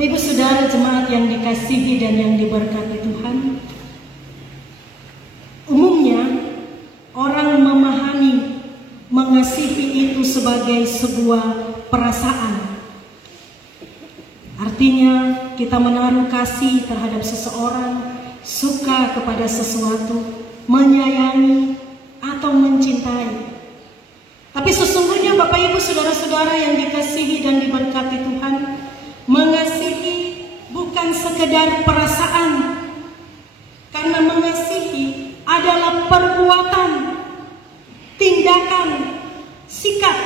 Bapak Ibu Saudara jemaat yang dikasihi dan yang diberkati Tuhan, umumnya orang memahami mengasihi itu sebagai sebuah perasaan. Artinya kita menaruh kasih terhadap seseorang, suka kepada sesuatu, menyayangi atau mencintai. Tapi sesungguhnya Bapak Ibu Saudara-saudara yang dikasihi dan diberkati Tuhan, mengasihi bukan sekedar perasaan, karena mengasihi adalah perbuatan, tindakan, sikap.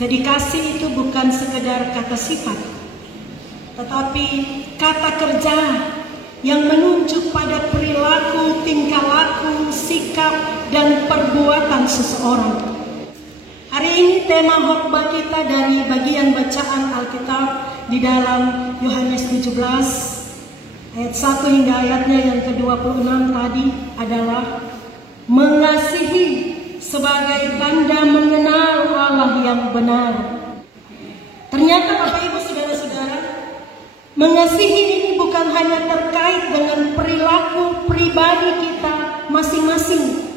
Jadi kasih itu bukan sekedar kata sifat, tetapi kata kerja yang menunjuk pada perilaku, tingkah laku, sikap, dan perbuatan seseorang. Hari ini tema khotbah kita dari bagian bacaan Alkitab di dalam Yohanes 17 ayat 1 hingga ayatnya yang ke-26 tadi adalah mengasihi sebagai tanda mengenal Allah yang benar. Ternyata Bapak Ibu Saudara-saudara, mengasihi ini bukan hanya terkait dengan perilaku pribadi kita masing-masing,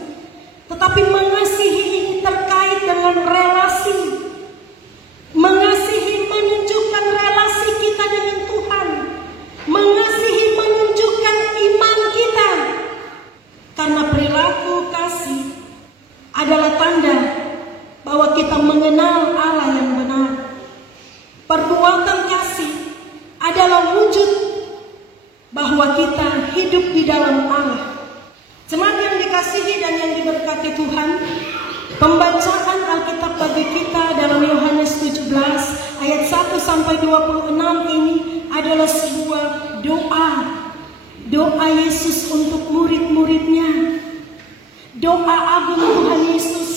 tetapi mengasihi ini terkait dengan relasi. Mengasihi menunjukkan relasi kita dengan Tuhan. Mengasihi menunjukkan iman kita. Karena perilaku kasih adalah tanda bahwa kita mengenal Allah yang benar. Perbuatan kasih adalah wujud bahwa kita hidup di dalam Allah. Jemaat yang dikasihi dan yang diberkati Tuhan, pembacaan Alkitab bagi kita dalam Yohanes 17 ayat 1 sampai 26 ini adalah sebuah doa. Doa Yesus untuk murid-muridnya. Doa agung Tuhan Yesus.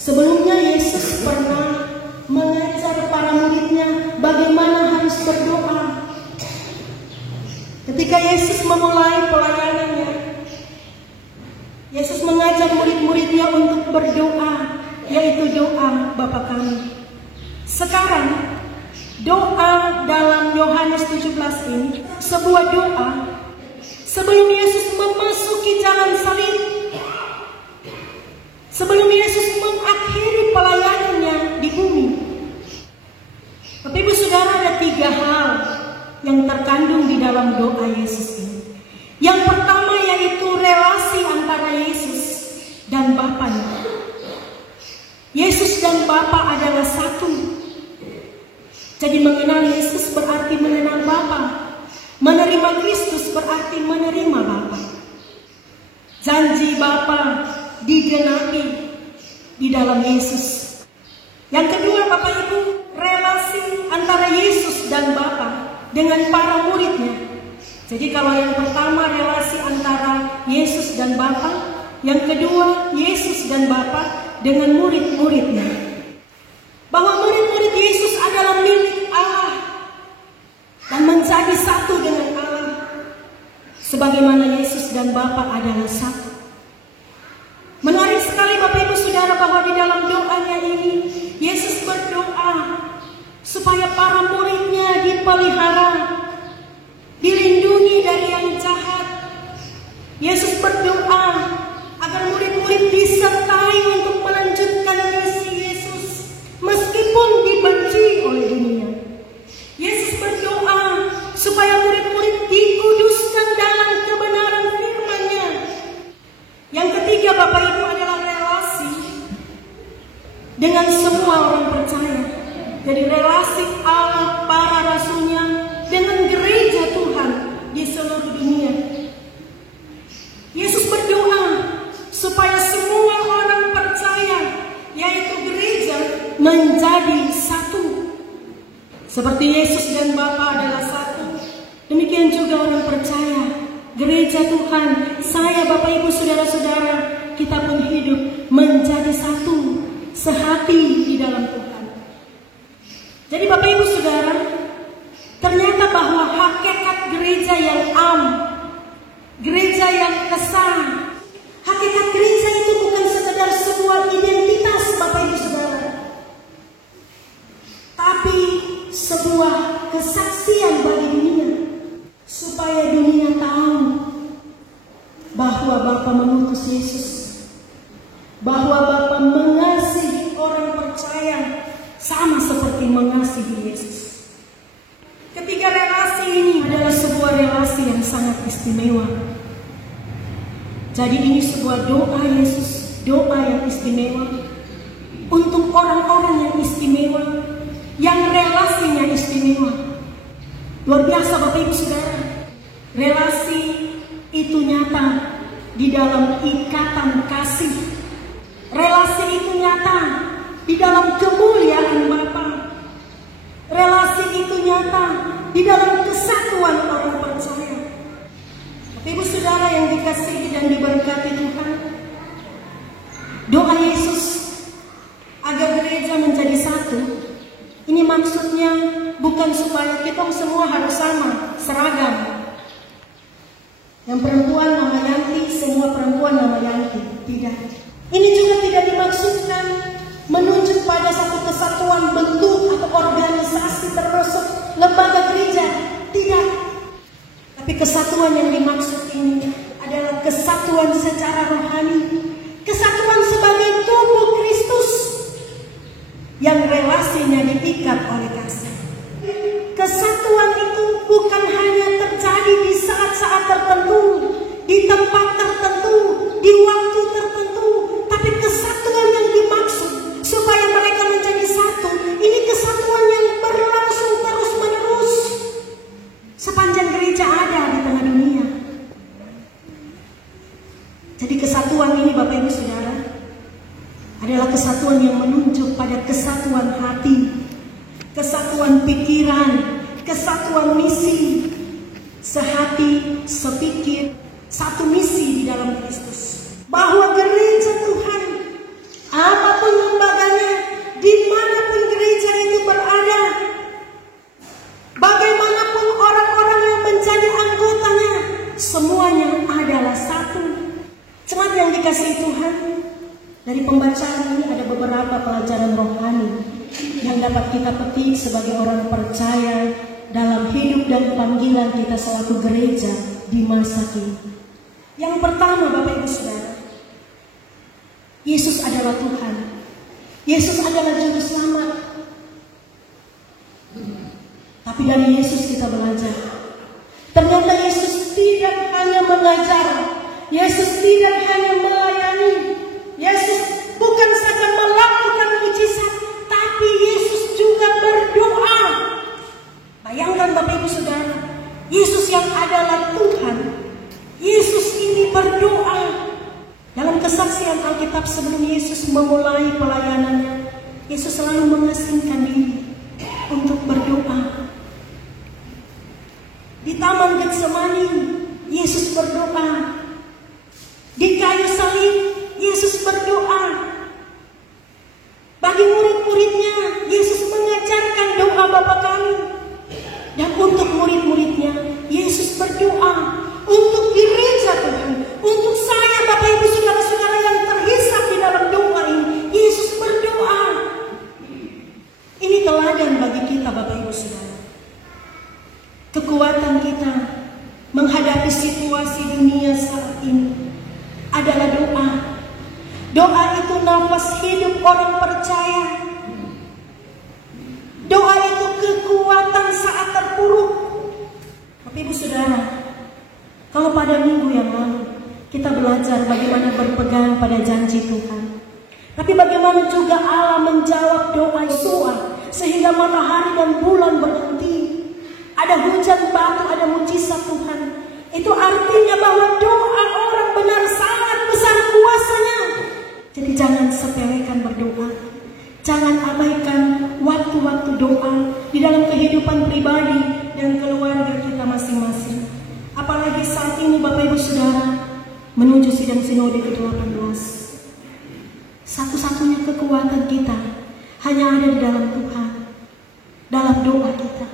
Sebelumnya Yesus pernah mengajar para muridnya bagaimana harus berdoa. Ketika Yesus memulai pelayanannya, Yesus mengajar murid-muridnya untuk berdoa, yaitu doa Bapa kami. Sekarang, doa dalam Yohanes 17 ini, sebuah doa sebelum Yesus memasuki jalan salib, sebelum Yesus mengakhiri pelayanannya di bumi. Bapak Ibu Saudara, ada 3 hal yang terkandung di dalam doa Yesus ini. Yang pertama yaitu relasi antara Yesus dan Bapanya. Yesus dan Bapa adalah satu. Jadi mengenal Yesus berarti mengenal Bapa. Menerima Kristus berarti menerima Bapa. Janji Bapa digenapi di dalam Yesus. Yang kedua Bapak Ibu, relasi antara Yesus dan Bapa dengan para muridnya. Jadi kalau yang pertama relasi antara Yesus dan Bapa, yang kedua Yesus dan Bapa dengan murid-muridnya. Bahwa murid-murid Yesus adalah milik Allah dan menjadi satu dengan Allah, sebagaimana Yesus dan Bapa adalah satu. Menarik sekali Bapak Ibu Saudara bahwa di dalam doanya ini Yesus berdoa supaya para muridnya dipelihara, dilindungi dari yang jahat. Yesus berdoa agar murid-murid disertai untuk melanjutkan misi Yesus meskipun dibenci oleh dunia. Yesus berdoa supaya murid-murid dikuduskan dalam kebenaran firman-Nya. Yang ketiga Bapak Ibu adalah relasi dengan semua orang percaya. Jadi relasi Allah para rasulnya dengan gereja Tuhan di seluruh dunia. Yesus berdoa supaya semua orang percaya, yaitu gereja, menjadi satu. Seperti Yesus dan Bapa adalah satu, demikian juga orang percaya, gereja Tuhan, saya Bapak Ibu Saudara-saudara, kita pun hidup menjadi satu, sehati di dalam Tuhan. Jadi Bapak Ibu Saudara, ternyata bahwa hakikat gereja yang gereja yang kesal, hakikat gereja itu bukan sekedar sebuah identitas Bapak Ibu Saudara, tapi bahwa Bapa mengutus Yesus, bahwa Bapa mengasihi orang percaya sama seperti mengasihi Yesus. Ketiga relasi ini adalah sebuah relasi yang sangat istimewa. Jadi ini sebuah doa Yesus, doa yang istimewa untuk orang-orang yang istimewa, yang relasinya istimewa. Luar biasa Bapak Ibu Saudara. Relasi itu nyata di dalam ikatan kasih. Relasi itu nyata di dalam kemuliaan Bapa. Relasi itu nyata di dalam kesatuan orang percaya. Bapak Ibu Saudara yang dikasihi dan diberkati Tuhan, doa Yesus agar gereja menjadi satu, ini maksudnya bukan supaya kita semua harus sama, seragam. Yang perempuan nama Yanti, semua perempuan nama Yanti. Tidak. Ini juga tidak dimaksudkan menunjuk pada satu kesatuan bentuk atau organisasi termasuk lembaga gereja. Tidak. Tapi kesatuan yang dimaksud ini adalah kesatuan secara rohani. Kesatuan sebagai tubuh Kristus yang relasinya diikat oleh kasih. Kesatuan itu bukan hanya terjadi di saat-saat tertentu, di tempat tertentu, di waktu tertentu, tapi kesatuan yang dimaksud supaya mereka menjadi satu. Ini kesatuan yang berlangsung terus-menerus sepanjang gereja ada di tengah dunia. Jadi kesatuan ini Bapak Ibu Saudara adalah kesatuan yang menunjuk pada kesatuan hati, kesatuan pikiran, kesatuan misi, sehati, sepikir, satu misi di dalam Kristus. Bahwa gereja Tuhan, apapun lembaganya, dimanapun gereja itu berada, bagaimanapun orang-orang yang menjadi anggotanya, semuanya adalah satu. Jemaat yang dikasihi Tuhan, dari pembacaan ini ada beberapa pelajaran rohani yang dapat kita petik sebagai orang percaya dalam hidup dan panggilan kita selaku gereja di masa kini. Yang pertama Bapak Ibu Saudara, Yesus adalah Tuhan. Yesus adalah juru selamat. Tapi dari Yesus kita belajar. Ternyata Yesus tidak hanya mengajar, Yesus tidak hanya melayani, Yesus bukan saja melakukan mujizat, tapi Yesus juga berdoa. Bayangkan Bapak Ibu Saudara, Yesus yang adalah Tuhan, Yesus ini berdoa. Dalam kesaksian Alkitab sebelum Yesus memulai pelayanannya, Yesus selalu mengasingkan diri untuk berdoa. Di Taman Getsemani, Yesus berdoa. Di kayu salib, Yesus berdoa. Bagi murid-muridnya, Yesus mengajarkan doa Bapa kami. Dan untuk murid-muridnya, Yesus berdoa. Untuk gereja Tuhan, untuk saya Bapak Ibu Saudara-saudara yang terhisap di dalam doa ini, Yesus berdoa. Ini teladan bagi kita Bapak Ibu Saudara. Kekuatan kita menghadapi situasi dunia saat ini adalah doa. Doa itu nafas hidup orang percaya. Doa itu kekuatan saat terpuruk. Bapak Ibu Saudara, kalau pada minggu yang lalu kita belajar bagaimana berpegang pada janji Tuhan, tapi bagaimana juga Allah menjawab doa Yosua sehingga matahari dan bulan berhenti. Ada hujan batu, ada mujizat Tuhan. Itu artinya bahwa doa orang benar sangat besar kuasanya. Jadi jangan sepelekan berdoa. Jangan abaikan waktu-waktu doa di dalam kehidupan pribadi dan keluarga kita masing-masing. Apalagi saat ini Bapak Ibu Saudara menuju sidang sinode ke-18. Satu-satunya kekuatan kita hanya ada di dalam Tuhan, dalam doa kita.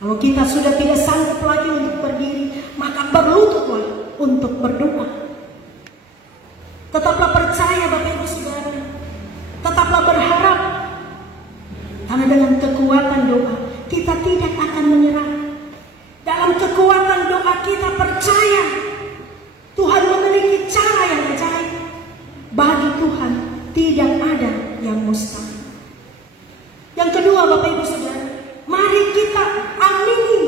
Kalau kita sudah tidak sanggup lagi untuk berdiri, maka berlututlah untuk berdoa. Tetaplah percaya Bapak Ibu Saudara. Tetaplah berharap. Karena dengan kekuatan doa, kita tidak akan menyerah. Dalam kekuatan doa kita percaya Tuhan memberi mustahil. Yang kedua, Bapak Ibu Saudara, mari kita amini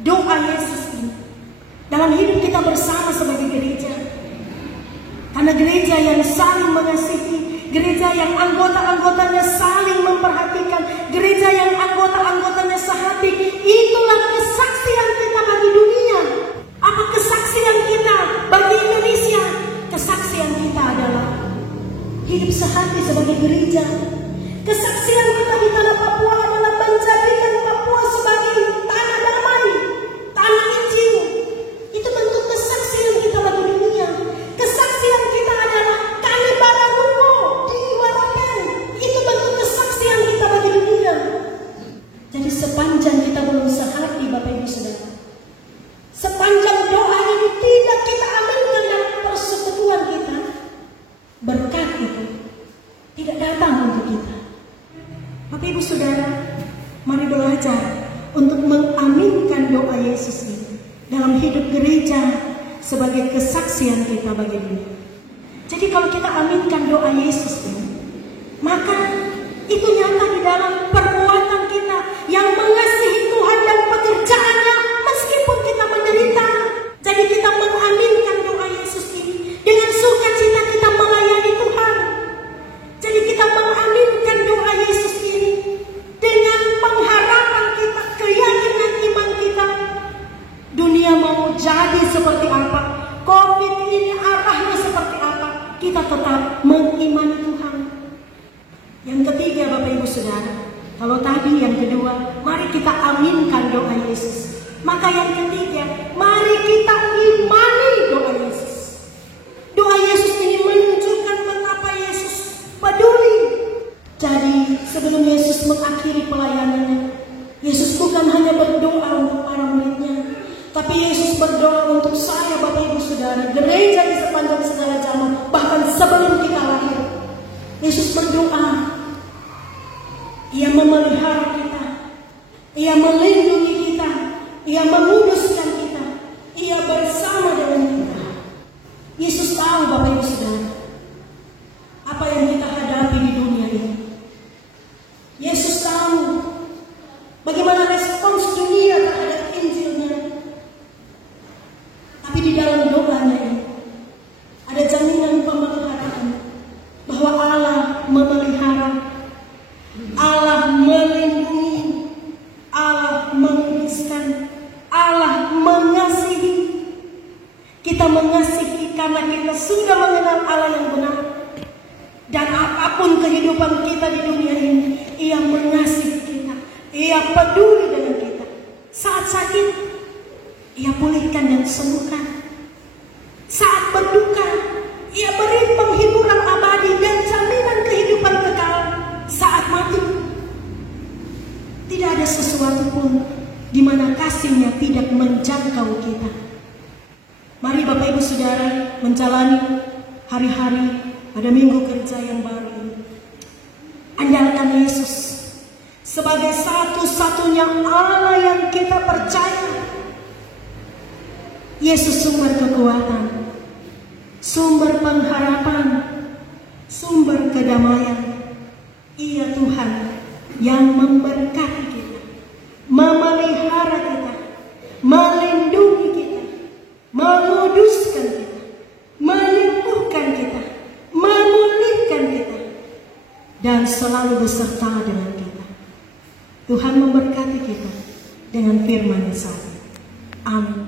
doa Yesus ini dalam hidup kita bersama sebagai gereja. Karena gereja yang saling mengasihi, gereja yang anggota-anggotanya saling memperhatikan, gereja yang anggota-anggotanya sehati, itulah kesaksian kita bagi dunia. Apa kesaksian kita bagi Indonesia? Kesaksian kita adalah hidup sehati sebagai gereja. Kesaksian kita di tanah Papua adalah menjadikan Papua sebagai tanah damai, tanah Injil. Itu bentuk kesaksian kita bagi dunia. Kesaksian kita adalah kami Baranuko di Waropen. Itu bentuk kesaksian kita bagi dunia. Jadi sepanjang kita belum sehati, Bapak Ibu Saudara, sepanjang doa ini tidak kita aminkan dalam persekutuan kita, berkat itu tidak datang untuk kita. Bapak Ibu Saudara, mari belajar untuk mengaminkan doa Yesus ini dalam hidup gereja sebagai kesaksian kita bagi dunia. Jadi kalau kita aminkan doa Yesus ini, maka itu nyata di dalam perbuatan kita yang mengasihi Tuhan dan pekerjaannya meskipun kita menderita. Jadi kita mengaminkan doa Yesus ini dengan sukacita kita melayani Tuhan. Jadi kita mengaminkan doa Yesus ini dengan pengharapan kita, keyakinan iman kita. Dunia mau jadi seperti apa, COVID ini arahnya seperti apa, kita tetap mengimani Tuhan. Yang ketiga, Bapak Ibu Saudara, kalau tadi yang kedua, mari kita aminkan doa Yesus. Maka yang ketiga, mari kita imani doa Yesus. Doa Yesus ini menunjukkan betapa Yesus peduli. Jadi sebelum Yesus mengakhiri pelayanannya, Yesus bukan hanya berdoa untuk para muridnya, tapi Yesus berdoa untuk saya, Bapak Ibu Saudara, gereja di sepanjang segala zaman, bahkan sebelum kita lahir. Yesus berdoa, Ia memelihara kita, Ia melindungi kita, Ia menguduskan kita, Ia bersama dengan kita. Yesus tahu, Bapak Ibu Saudara, apa yang kita hadapi di dunia ini. Yesus tahu bagaimana respons dunia terhadap Injilnya. Tapi di dalam doanya ini ada jaminan pemeliharaan bahwa Allah memelihara, Allah melindungi, Allah menguduskan, Allah mengasihi. Kita mengasihi karena kita sudah mengenal Allah yang benar. Dan apapun kehidupan kita di dunia ini, Ia mengasihi kita, Ia peduli dengan kita. Saat sakit, Ia pulihkan dan sembuhkan. Saat berduka, Ia beri penghiburan abadi dan jaminan kehidupan kekal. Saat mati, tidak ada sesuatu pun di mana kasih-Nya tidak menjangkau kita. Mari Bapak Ibu Saudara menjalani hari-hari pada minggu kerja yang baru ini. Andalkan Yesus sebagai satu-satunya Allah yang kita percaya. Yesus sumber kekuatan, sumber pengharapan, sumber kedamaian. Ia Tuhan yang memberkati kita, memelihara kita, melindungi kita, menguduskan kita, menyembuhkan kita, memulihkan kita, dan selalu beserta dengan kita. Tuhan memberkati kita dengan firman-Nya. Amin.